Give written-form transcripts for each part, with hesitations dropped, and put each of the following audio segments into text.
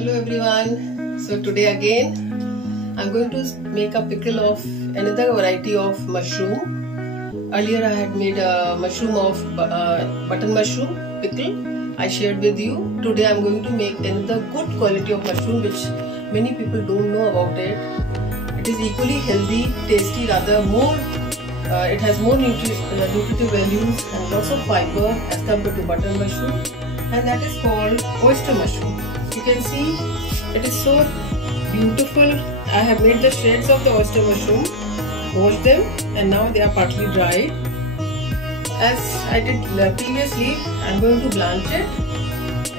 Hello everyone. So today again I'm going to make a pickle of another variety of mushroom. Earlier I had made a mushroom of button mushroom pickle I shared with you. Today I'm going to make another good quality of mushroom which many people don't know about it. It is equally healthy, tasty, rather more it has more nutritive values and lots of fiber as compared to button mushroom, and that is called oyster mushroom. You can see it is so beautiful. I have made the shreds of the oyster mushroom, washed them, and now they are partly dried. As I did previously, I am going to blanch it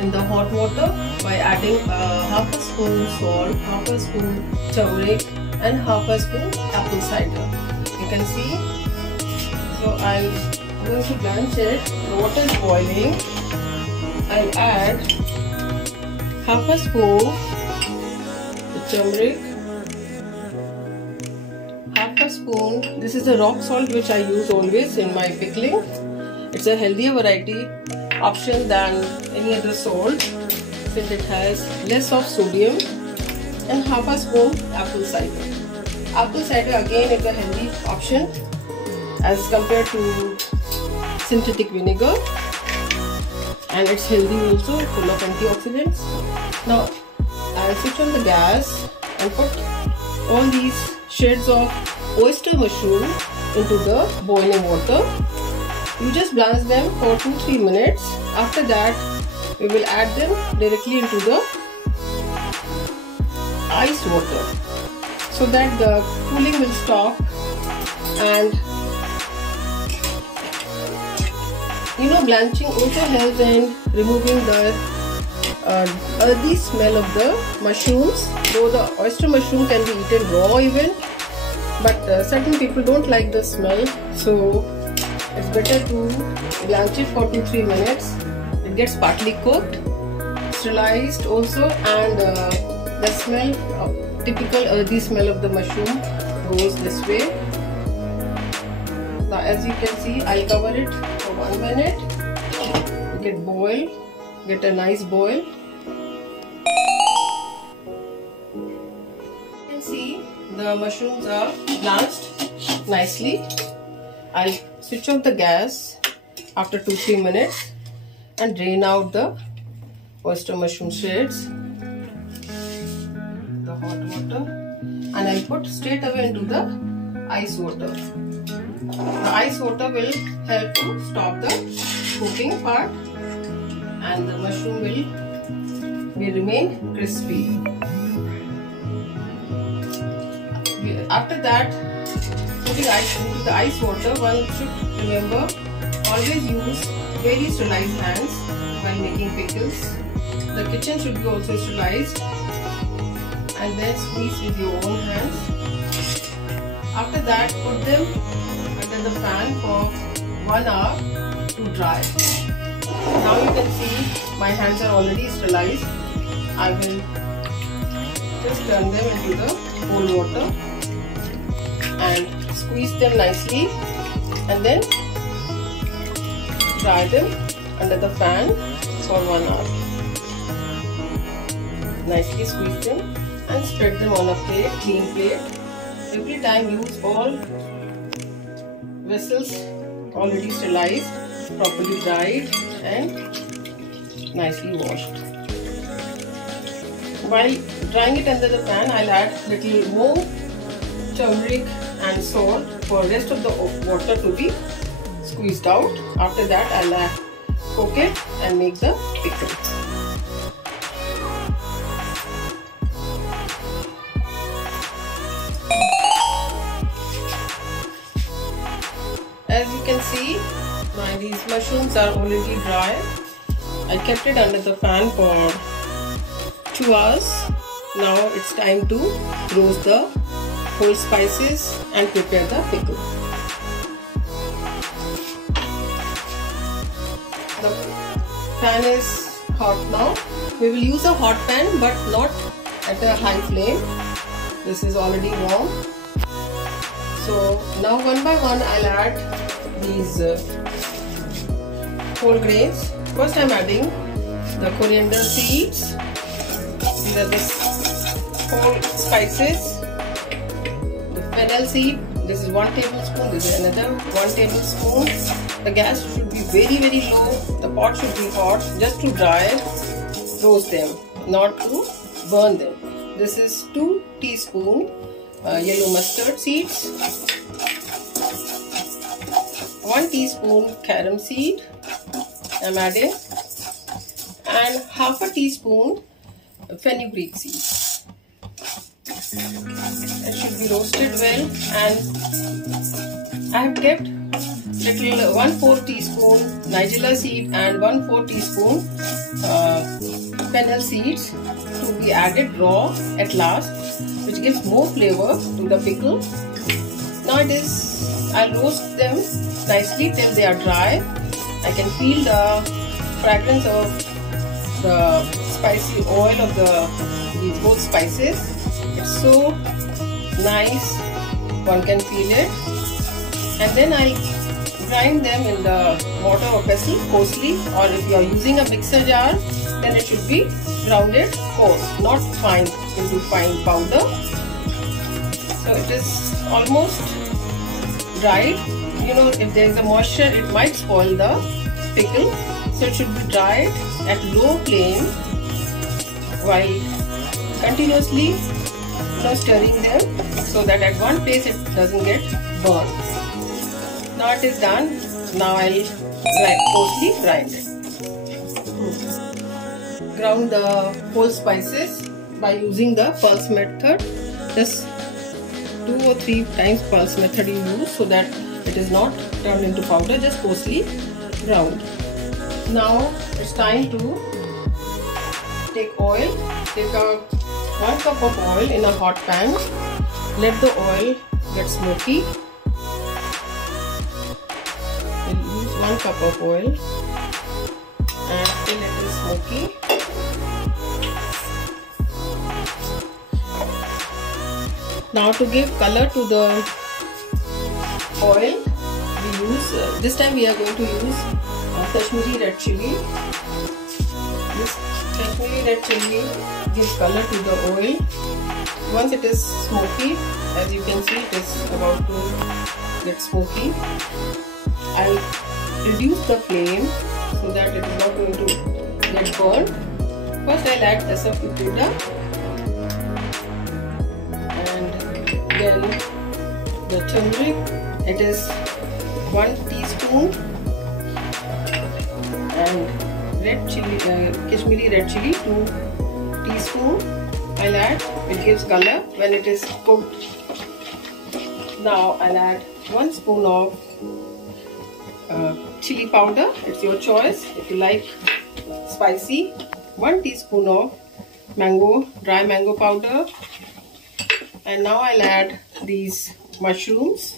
in the hot water by adding half a spoon salt, half a spoon turmeric, and half a spoon apple cider. You can see. So I am going to blanch it. The water is boiling. I'll add half a spoon turmeric, half a spoon, this is the rock salt which I use always in my pickling. It's a healthier variety option than any other salt since it has less of sodium, and half a spoon apple cider. Apple cider again is a healthy option as compared to synthetic vinegar, and it's healthy also, full of antioxidants. Now I'll switch on the gas and put all these shreds of oyster mushroom into the boiling water. You just blanch them for 2-3 minutes. After that we will add them directly into the ice water so that the cooling will stop, and blanching also helps in removing the earthy smell of the mushrooms. Though the oyster mushroom can be eaten raw even, but certain people don't like the smell, so it's better to blanch it for 2-3 minutes. It gets partly cooked, sterilized also, and the smell, typical earthy smell of the mushroom goes this way. Now as you can see, I'll cover it for 1 minute. Get a nice boil. You can see the mushrooms are blanched nicely. I'll switch off the gas after 2-3 minutes and drain out the oyster mushroom shreds, the hot water, and I'll put straight away into the ice water. The ice water will help to stop the cooking part, and the mushroom will remain crispy. After that, putting ice into the ice water, one should remember always use very sterilized hands while making pickles. The kitchen should be also sterilized, and then squeeze with your own hands. After that, put them under the fan for 1 hour to dry. Now you can see my hands are already sterilized. I will just turn them into the cold water and squeeze them nicely, and then dry them under the fan for 1 hour. Nicely squeeze them and spread them on a plate, clean plate. Every time use all vessels already sterilized, properly dried and nicely washed. While drying it under the fan, I'll add little more turmeric and salt for rest of the water to be squeezed out. After that, I'll cook it and make the pickle. As you can see, these mushrooms are already dry. I kept it under the fan for 2 hours. Now it's time to roast the whole spices and prepare the pickle. The pan is hot now. We will use a hot pan but not at a high flame. This is already warm. So now one by one I'll add these whole grains. First I'm adding the coriander seeds, These are the whole spices. The fennel seed. This is 1 tablespoon. This is another 1 tablespoon. The gas should be very low. The pot should be hot. Just to dry, roast them, not to burn them. This is 2 teaspoons yellow mustard seeds. 1 teaspoon carom seed I'm adding, and half a teaspoon fenugreek seed. It should be roasted well, and I have kept little 1/4 teaspoon nigella seed and 1/4 teaspoon fennel seeds to be added raw at last, which gives more flavor to the pickle. Now I'll roast them nicely till they are dry. I can feel the fragrance of the spicy oil of these both spices. It's so nice, one can feel it. And then I grind them in the mortar or pestle coarsely, or if you are using a mixer jar, then it should be grounded coarse, not fine into fine powder. So it is almost dried. You know, if there is a moisture, it might spoil the pickle. So it should be dried at low flame while continuously stirring them, so that at one place it doesn't get burned. Now it is done. Now I'll coarsely grind it. Ground the whole spices by using the pulse method. Just 2 or 3 times pulse method you use, so that it is not turned into powder, just coarsely ground. Now it's time to take oil. Take 1 cup of oil in a hot pan. Let the oil get smoky. We'll use 1 cup of oil and till it is smoky. Now to give color to the oil, we use this time we are going to use Kashmiri red chili. This Kashmiri red chili gives color to the oil. Once it is smoky, as you can see, it is about to get smoky. I'll reduce the flame so that it is not going to get burned. First I'll add asafoetida, and then the turmeric. It is 1 teaspoon, and red chili, Kashmiri red chili 2 teaspoon. I'll add. It gives color when it is cooked. Now I'll add 1 spoon of chili powder. It's your choice. If you like spicy, 1 teaspoon of dry mango powder. And now I'll add these mushrooms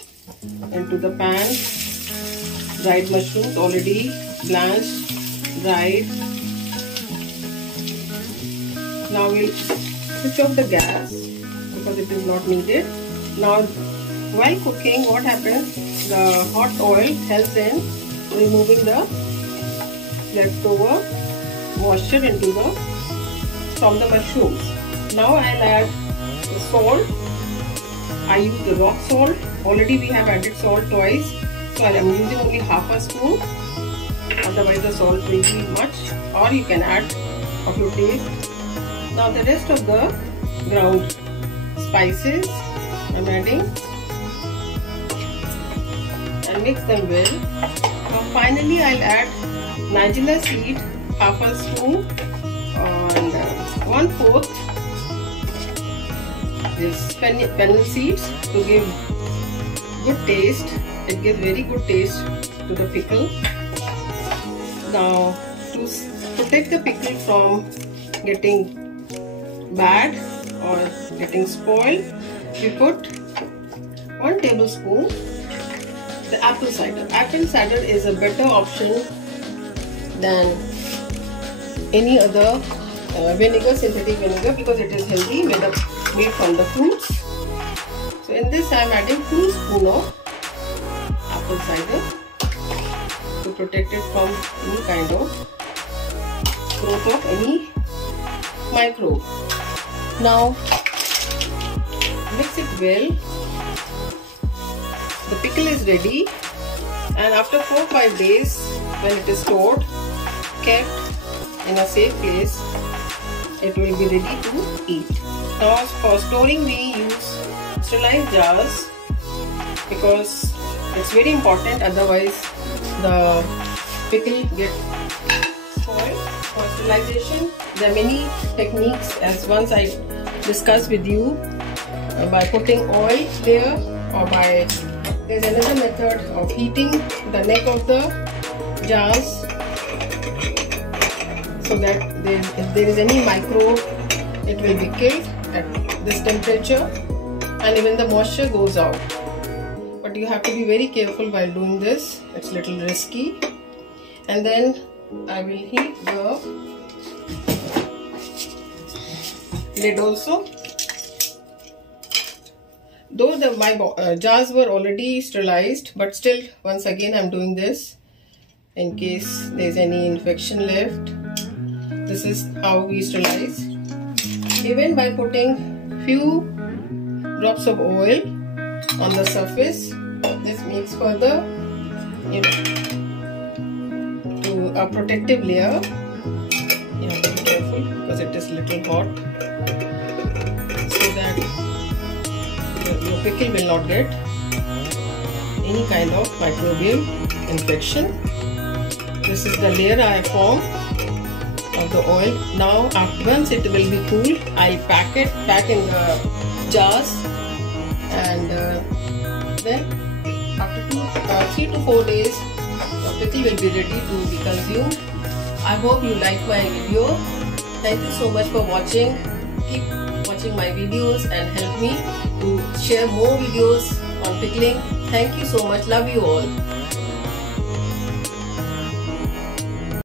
into the pan. Dried mushrooms, already blanched, dried. Now we'll switch off the gas because it is not needed. Now while cooking, what happens? The hot oil helps in removing the leftover moisture from the mushrooms. Now I'll add the salt. I use the rock salt. Already we have added salt twice, so I am using only half a spoon. Otherwise the salt will be much, or you can add of your taste. Now the rest of the ground spices I'm adding and mix them well. Now finally I'll add nigella seed, half a spoon, and 1/4 this fennel seeds to give good taste. It gives very good taste to the pickle. Now to protect the pickle from getting bad or getting spoiled, we put 1 tablespoon the apple cider. Apple cider is a better option than any other vinegar, synthetic vinegar, because it is healthy, made from the fruits. So in this I am adding 2 spoons of apple cider to protect it from any kind of growth of any microbe. Now mix it well. The pickle is ready, and after 4-5 days, when it is stored, kept in a safe place, it will be ready to eat. Now for storing we use sterilized jars because it's very important, otherwise the pickle gets spoiled. For sterilization there are many techniques, as once I discussed with you, by putting oil there, or by there's another method of heating the neck of the jars so that if there is any microbe, it will be killed at this temperature and even the moisture goes out. But you have to be very careful while doing this, it's a little risky. And then I will heat the lid also. Though my jars were already sterilized, but still once again I am doing this in case there is any infection left. This is how we sterilize. Even by putting few drops of oil on the surface, this makes for the to a protective layer. You have to be careful because it is little hot, so that your pickle will not get any kind of microbial infection. This is the layer I have formed of the oil. Now once it will be cool, I'll pack it back in the jars, and then after 3 to 4 days the pickle will be ready to be consumed. I hope you like my video. Thank you so much for watching. Keep watching my videos and help me to share more videos on pickling. Thank you so much. Love you all.